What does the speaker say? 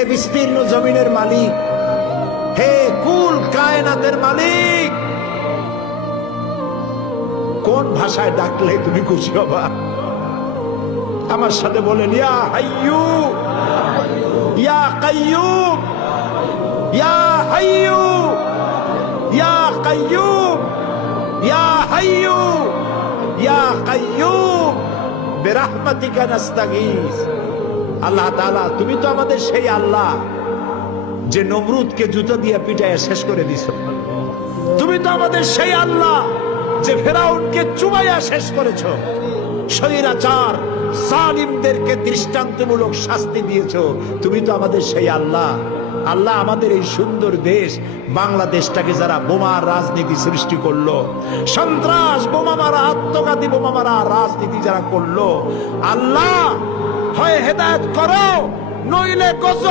হে বিস্তীর্ণ জমিনের মালিক, হে কুল কায়নাতের মালিক, কোন ভাষায় ডাকলে তুমি খুশি হবা? আমার সাথে বলেন, ইয়া হাইয়ু ইয়া কাইয়ুম, ইয়া হাইয়ু ইয়া কাইয়ুম, ইয়া হাইয়ু ইয়া কাইয়ুম বিরহমাতিকা নাস্তাগীস। আল্লাহ তাআলা, তুমি তো আমাদের সেই আল্লাহ যে নমরুদকে জুতা দিয়ে পিটায় শেষ করে দিছো। তুমি তো আমাদের সেই আল্লাহ যে ফেরাউনকে চুবাইয়া শেষ করেছো। স্বৈরাচার জালিমদেরকে দৃষ্টান্তমূলক শাস্তি দিয়েছো। তুমি তো আমাদের সেই আল্লাহ। আল্লাহ, আমাদের এই সুন্দর দেশ বাংলাদেশটাকে যারা বোমার রাজনীতি সৃষ্টি করলো, সন্ত্রাস বোমা মারা, আত্মঘাতী বোমা মারা রাজনীতি যারা করলো, আল্লাহ হয় হেদায়েত করো, নইলে গজব